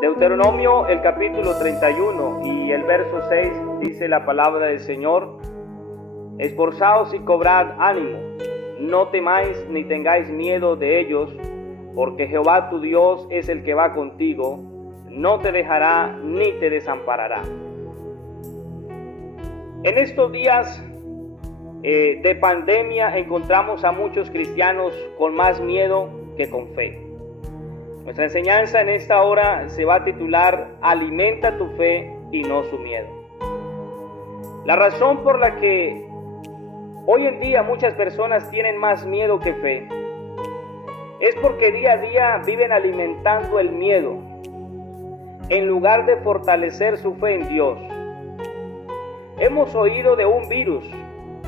Deuteronomio, el capítulo 31 y el verso 6 dice la palabra del Señor: esforzaos y cobrad ánimo, no temáis ni tengáis miedo de ellos, porque Jehová tu Dios es el que va contigo, no te dejará ni te desamparará. En estos días de pandemia encontramos a muchos cristianos con más miedo que con fe. Nuestra enseñanza en esta hora se va a titular Alimenta tu fe y no su miedo. La razón por la que hoy en día muchas personas tienen más miedo que fe es porque día a día viven alimentando el miedo en lugar de fortalecer su fe en Dios. Hemos oído de un virus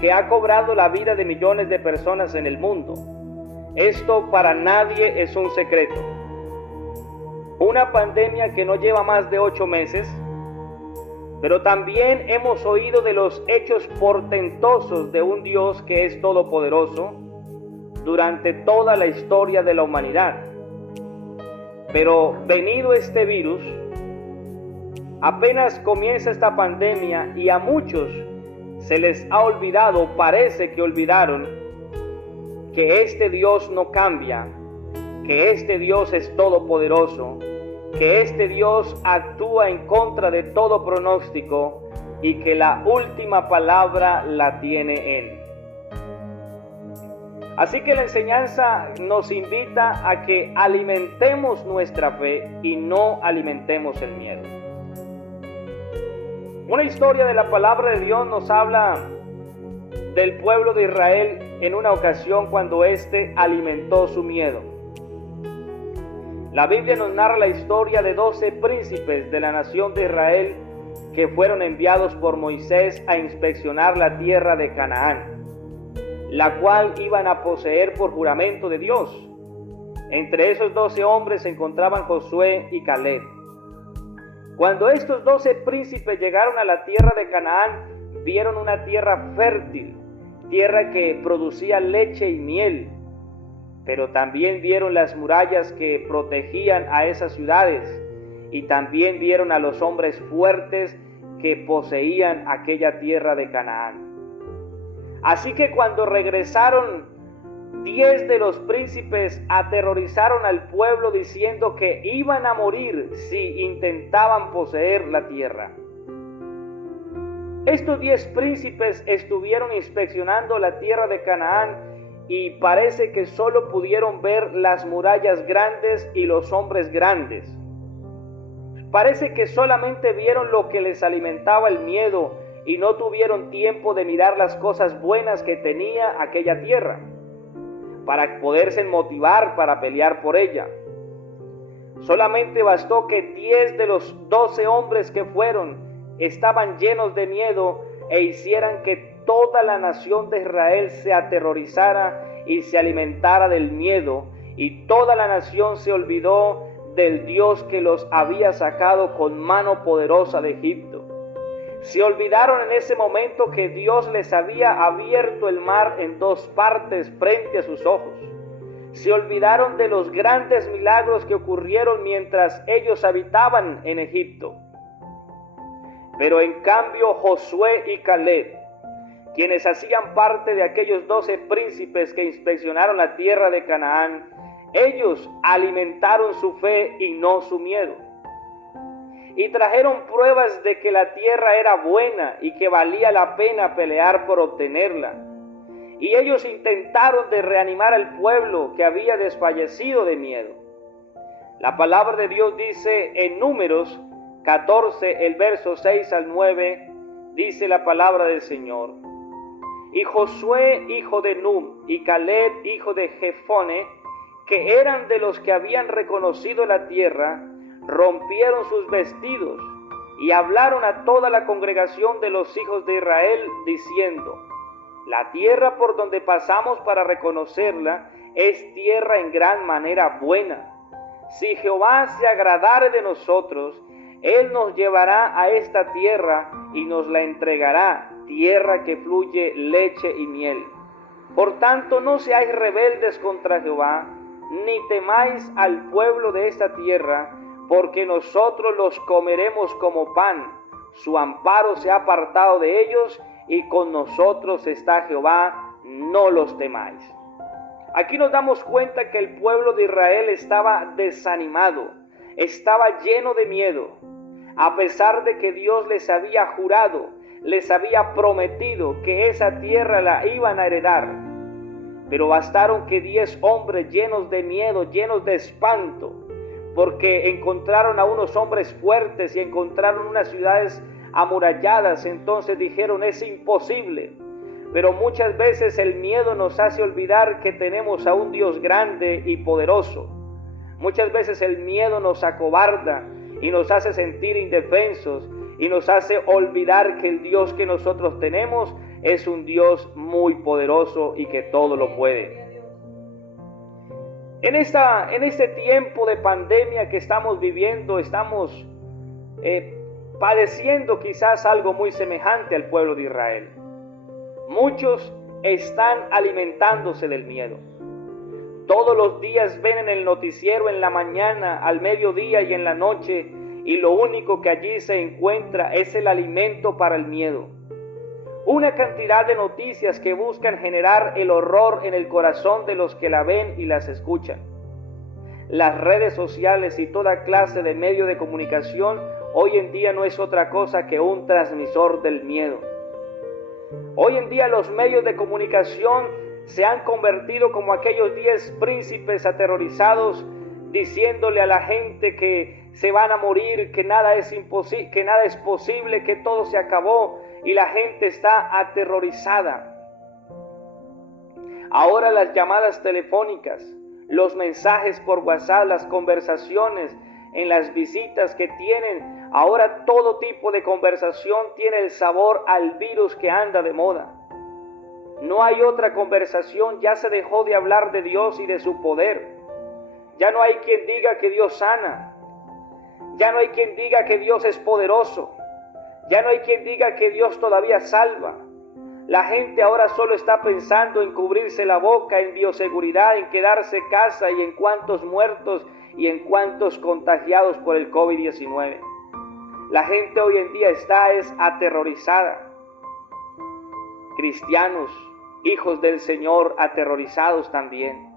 que ha cobrado la vida de millones de personas en el mundo. Esto para nadie es un secreto. Una pandemia que no lleva más de 8 meses, pero también hemos oído de los hechos portentosos de un Dios que es todopoderoso durante toda la historia de la humanidad. Pero venido este virus, apenas comienza esta pandemia y a muchos se les ha olvidado, parece que olvidaron, que este Dios no cambia, que este Dios es todopoderoso, que este Dios actúa en contra de todo pronóstico y que la última palabra la tiene Él. Así que la enseñanza nos invita a que alimentemos nuestra fe y no alimentemos el miedo. Una historia de la palabra de Dios nos habla del pueblo de Israel en una ocasión cuando éste alimentó su miedo. La Biblia nos narra la historia de 12 príncipes de la nación de Israel que fueron enviados por Moisés a inspeccionar la tierra de Canaán, la cual iban a poseer por juramento de Dios. Entre esos 12 hombres se encontraban Josué y Caleb. Cuando estos 12 príncipes llegaron a la tierra de Canaán, vieron una tierra fértil, tierra que producía leche y miel, pero también vieron las murallas que protegían a esas ciudades y también vieron a los hombres fuertes que poseían aquella tierra de Canaán. Así que cuando regresaron, 10 de los príncipes aterrorizaron al pueblo diciendo que iban a morir si intentaban poseer la tierra. Estos 10 príncipes estuvieron inspeccionando la tierra de Canaán y parece que solo pudieron ver las murallas grandes y los hombres grandes. Parece que solamente vieron lo que les alimentaba el miedo y no tuvieron tiempo de mirar las cosas buenas que tenía aquella tierra para poderse motivar para pelear por ella. Solamente bastó que 10 de los 12 hombres que fueron estaban llenos de miedo e hicieran que toda la nación de Israel se aterrorizara y se alimentara del miedo, y toda la nación se olvidó del Dios que los había sacado con mano poderosa de Egipto. Se olvidaron en ese momento que Dios les había abierto el mar en 2 partes frente a sus ojos. Se olvidaron de los grandes milagros que ocurrieron mientras ellos habitaban en Egipto. Pero en cambio Josué y Caleb, quienes hacían parte de aquellos 12 príncipes que inspeccionaron la tierra de Canaán, ellos alimentaron su fe y no su miedo. Y trajeron pruebas de que la tierra era buena y que valía la pena pelear por obtenerla. Y ellos intentaron de reanimar al pueblo que había desfallecido de miedo. La palabra de Dios dice en Números 14, el verso 6 al 9, dice la palabra del Señor: y Josué, hijo de Nun, y Caleb, hijo de Jefone, que eran de los que habían reconocido la tierra, rompieron sus vestidos y hablaron a toda la congregación de los hijos de Israel, diciendo: la tierra por donde pasamos para reconocerla es tierra en gran manera buena. Si Jehová se agradare de nosotros, Él nos llevará a esta tierra y nos la entregará, tierra que fluye leche y miel. Por tanto, no seáis rebeldes contra Jehová, ni temáis al pueblo de esta tierra, porque nosotros los comeremos como pan. Su amparo se ha apartado de ellos, y con nosotros está Jehová, no los temáis. Aquí nos damos cuenta que el pueblo de Israel estaba desanimado, estaba lleno de miedo, a pesar de que Dios les había jurado, les había prometido que esa tierra la iban a heredar. Pero bastaron que 10 hombres llenos de miedo, llenos de espanto, porque encontraron a unos hombres fuertes y encontraron unas ciudades amuralladas, entonces dijeron: es imposible. Pero muchas veces el miedo nos hace olvidar que tenemos a un Dios grande y poderoso. Muchas veces el miedo nos acobarda y nos hace sentir indefensos y nos hace olvidar que el Dios que nosotros tenemos es un Dios muy poderoso y que todo lo puede. En este tiempo de pandemia que estamos viviendo, estamos padeciendo quizás algo muy semejante al pueblo de Israel. Muchos están alimentándose del miedo. Todos los días ven en el noticiero en la mañana, al mediodía y en la noche, y lo único que allí se encuentra es el alimento para el miedo. Una cantidad de noticias que buscan generar el horror en el corazón de los que la ven y las escuchan. Las redes sociales y toda clase de medio de comunicación hoy en día no es otra cosa que un transmisor del miedo. Hoy en día los medios de comunicación se han convertido como aquellos 10 príncipes aterrorizados, diciéndole a la gente que se van a morir, que nada es posible, que todo se acabó, y la gente está aterrorizada. Ahora las llamadas telefónicas, los mensajes por WhatsApp, las conversaciones en las visitas que tienen, ahora todo tipo de conversación tiene el sabor al virus que anda de moda. No hay otra conversación, ya se dejó de hablar de Dios y de su poder. Ya no hay quien diga que Dios sana. Ya no hay quien diga que Dios es poderoso. Ya no hay quien diga que Dios todavía salva. La gente ahora solo está pensando en cubrirse la boca, en bioseguridad, en quedarse en casa y en cuántos muertos y en cuántos contagiados por el COVID-19. La gente hoy en día está aterrorizada. Cristianos, hijos del Señor, aterrorizados también.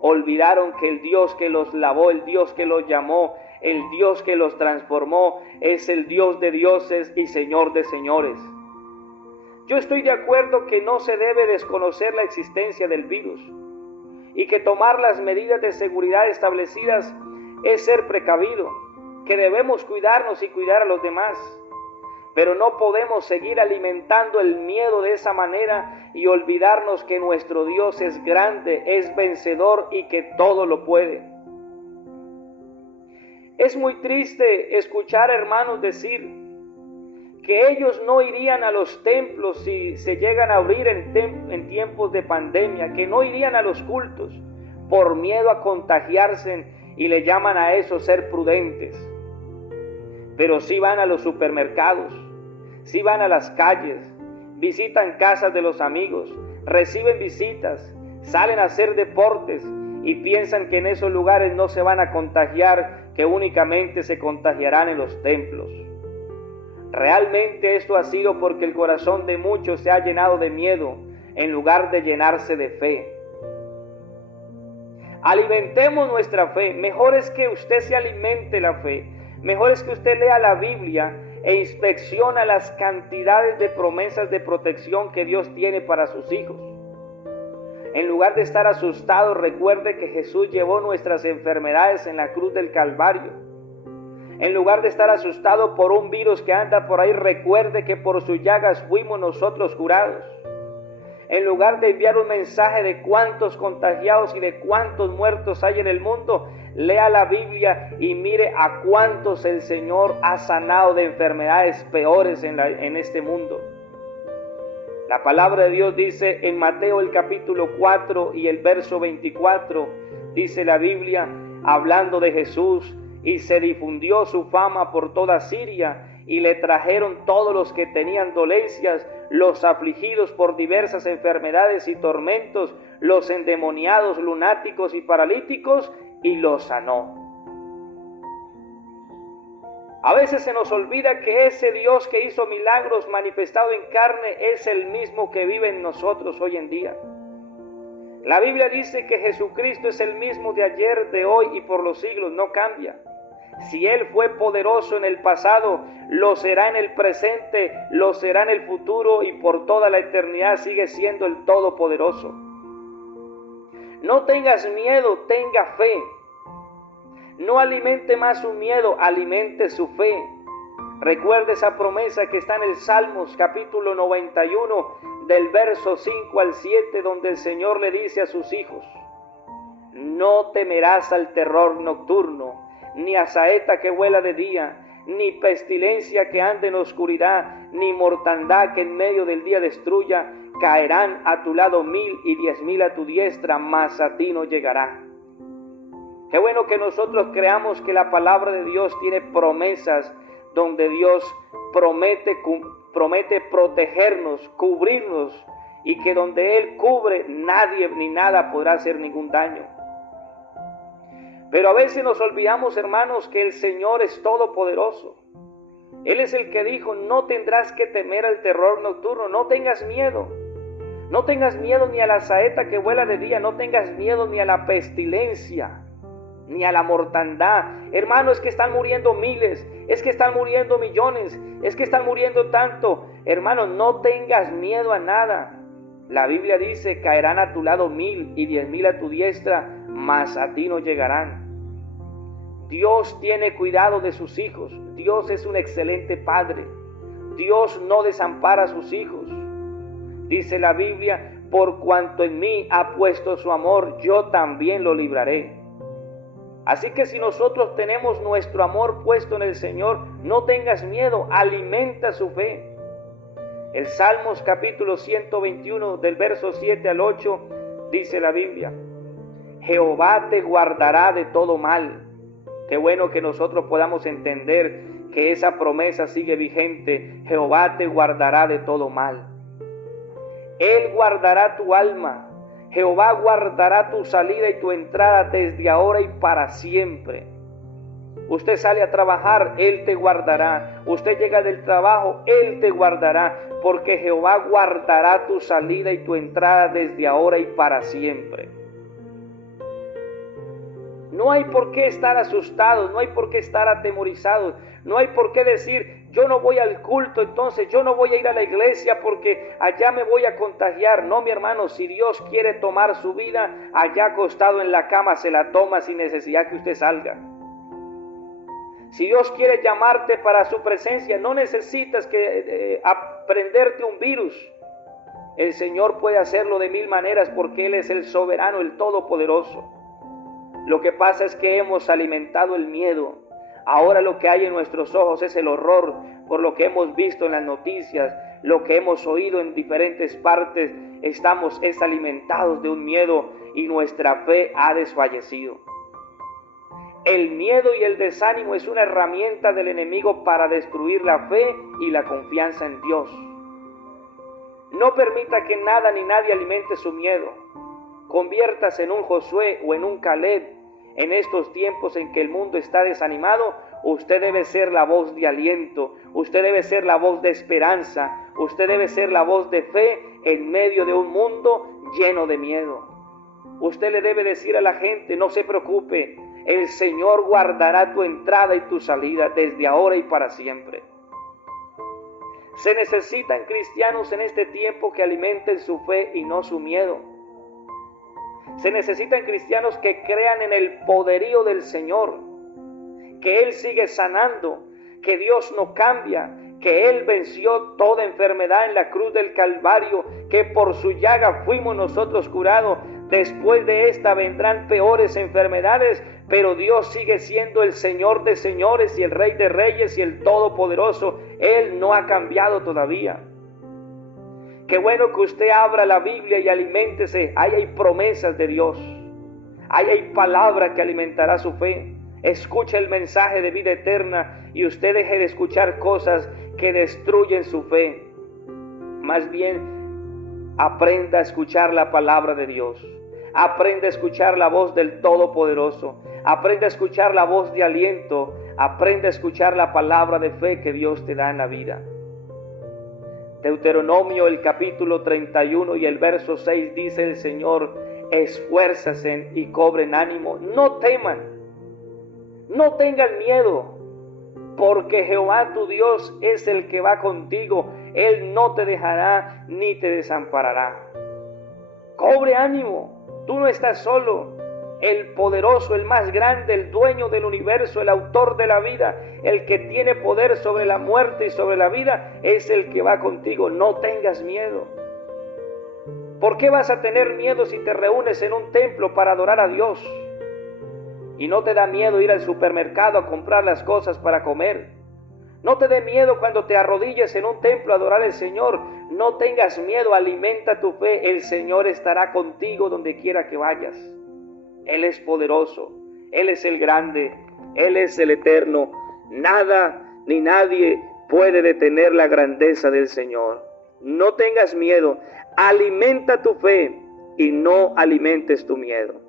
Olvidaron que el Dios que los lavó, el Dios que los llamó, el Dios que los transformó, es el Dios de dioses y Señor de señores. Yo estoy de acuerdo que no se debe desconocer la existencia del virus y que tomar las medidas de seguridad establecidas es ser precavido, que debemos cuidarnos y cuidar a los demás. Pero no podemos seguir alimentando el miedo de esa manera y olvidarnos que nuestro Dios es grande, es vencedor y que todo lo puede. Es muy triste escuchar hermanos decir que ellos no irían a los templos si se llegan a abrir en tiempos de pandemia, que no irían a los cultos por miedo a contagiarse, y le llaman a eso ser prudentes. Pero sí van a los supermercados, sí van a las calles, visitan casas de los amigos, reciben visitas, salen a hacer deportes y piensan que en esos lugares no se van a contagiar, que únicamente se contagiarán en los templos. Realmente esto ha sido porque el corazón de muchos se ha llenado de miedo en lugar de llenarse de fe. Alimentemos nuestra fe. Mejor es que usted se alimente la fe. Mejor es que usted lea la Biblia e inspecciona las cantidades de promesas de protección que Dios tiene para sus hijos. En lugar de estar asustado, recuerde que Jesús llevó nuestras enfermedades en la cruz del Calvario. En lugar de estar asustado por un virus que anda por ahí, recuerde que por sus llagas fuimos nosotros curados. En lugar de enviar un mensaje de cuántos contagiados y de cuántos muertos hay en el mundo, lea la Biblia y mire a cuántos el Señor ha sanado de enfermedades peores en este mundo. La palabra de Dios dice en Mateo el capítulo 4 y el verso 24, dice la Biblia, hablando de Jesús: y se difundió su fama por toda Siria, y le trajeron todos los que tenían dolencias, los afligidos por diversas enfermedades y tormentos, los endemoniados, lunáticos y paralíticos, y los sanó. A veces se nos olvida que ese Dios que hizo milagros manifestado en carne es el mismo que vive en nosotros hoy en día. La Biblia dice que Jesucristo es el mismo de ayer, de hoy y por los siglos, no cambia. Si Él fue poderoso en el pasado, lo será en el presente, lo será en el futuro y por toda la eternidad sigue siendo el Todopoderoso. No tengas miedo, tenga fe. No alimente más su miedo, alimente su fe. Recuerde esa promesa que está en el Salmos capítulo 91 del verso 5 al 7, donde el Señor le dice a sus hijos: no temerás al terror nocturno, ni a saeta que vuela de día, ni pestilencia que ande en oscuridad, ni mortandad que en medio del día destruya. Caerán a tu lado 1000 y 10,000 a tu diestra, mas a ti no llegará. Qué bueno que nosotros creamos que la palabra de Dios tiene promesas donde Dios promete protegernos, cubrirnos, y que donde Él cubre nadie ni nada podrá hacer ningún daño. Pero a veces nos olvidamos, hermanos, que el Señor es todopoderoso. Él es el que dijo: no tendrás que temer al terror nocturno, no tengas miedo. No tengas miedo ni a la saeta que vuela de día, no tengas miedo ni a la pestilencia, ni a la mortandad. Hermano, es que están muriendo miles, es que están muriendo millones, es que están muriendo tanto. Hermano, no tengas miedo a nada. La Biblia dice: caerán a tu lado 1000 y 10,000 a tu diestra, mas a ti no llegarán. Dios tiene cuidado de sus hijos. Dios es un excelente Padre. Dios no desampara a sus hijos. Dice la Biblia: por cuanto en mí ha puesto su amor, yo también lo libraré. Así que si nosotros tenemos nuestro amor puesto en el Señor, no tengas miedo, alimenta su fe. El Salmos capítulo 121 del verso 7 al 8 dice la Biblia: Jehová te guardará de todo mal. Qué bueno que nosotros podamos entender que esa promesa sigue vigente. Jehová te guardará de todo mal. Él guardará tu alma. Jehová guardará tu salida y tu entrada desde ahora y para siempre. Usted sale a trabajar, Él te guardará. Usted llega del trabajo, Él te guardará, porque Jehová guardará tu salida y tu entrada desde ahora y para siempre. No hay por qué estar asustados, no hay por qué estar atemorizados, no hay por qué decir: yo no voy al culto, entonces yo no voy a ir a la iglesia porque allá me voy a contagiar. No, mi hermano, si Dios quiere tomar su vida, allá acostado en la cama se la toma sin necesidad que usted salga. Si Dios quiere llamarte para su presencia, no necesitas que aprenderte un virus. El Señor puede hacerlo de 1000 maneras porque Él es el soberano, el todopoderoso. Lo que pasa es que hemos alimentado el miedo. Ahora lo que hay en nuestros ojos es el horror por lo que hemos visto en las noticias, lo que hemos oído en diferentes partes. Estamos alimentados de un miedo y nuestra fe ha desfallecido. El miedo y el desánimo es una herramienta del enemigo para destruir la fe y la confianza en Dios. No permita que nada ni nadie alimente su miedo. Conviértase en un Josué o en un Caleb. En estos tiempos en que el mundo está desanimado, usted debe ser la voz de aliento, usted debe ser la voz de esperanza, usted debe ser la voz de fe en medio de un mundo lleno de miedo. Usted le debe decir a la gente: no se preocupe, el Señor guardará tu entrada y tu salida desde ahora y para siempre. Se necesitan cristianos en este tiempo que alimenten su fe y no su miedo. Se necesitan cristianos que crean en el poderío del Señor, que Él sigue sanando, que Dios no cambia, que Él venció toda enfermedad en la cruz del Calvario, que por su llaga fuimos nosotros curados. Después de esta vendrán peores enfermedades, pero Dios sigue siendo el Señor de señores y el Rey de reyes y el Todopoderoso. Él no ha cambiado todavía. Qué bueno que usted abra la Biblia y aliméntese. Ahí hay promesas de Dios. Ahí hay palabra que alimentará su fe. Escuche el mensaje de vida eterna y usted deje de escuchar cosas que destruyen su fe. Más bien, aprenda a escuchar la palabra de Dios. Aprenda a escuchar la voz del Todopoderoso. Aprenda a escuchar la voz de aliento. Aprende a escuchar la palabra de fe que Dios te da en la vida. Deuteronomio, el capítulo 31 y el verso 6 dice el Señor: esfuércense y cobren ánimo, no teman, no tengan miedo, porque Jehová tu Dios es el que va contigo. Él no te dejará ni te desamparará. Cobre ánimo, tú no estás solo. El poderoso, el más grande, el dueño del universo, el autor de la vida, el que tiene poder sobre la muerte y sobre la vida, es el que va contigo. No tengas miedo. ¿Por qué vas a tener miedo si te reúnes en un templo para adorar a Dios? Y no te da miedo ir al supermercado a comprar las cosas para comer. No te dé miedo cuando te arrodilles en un templo a adorar al Señor. No tengas miedo, alimenta tu fe. El Señor estará contigo donde quiera que vayas. Él es poderoso, Él es el grande, Él es el eterno. Nada ni nadie puede detener la grandeza del Señor. No tengas miedo, alimenta tu fe y no alimentes tu miedo.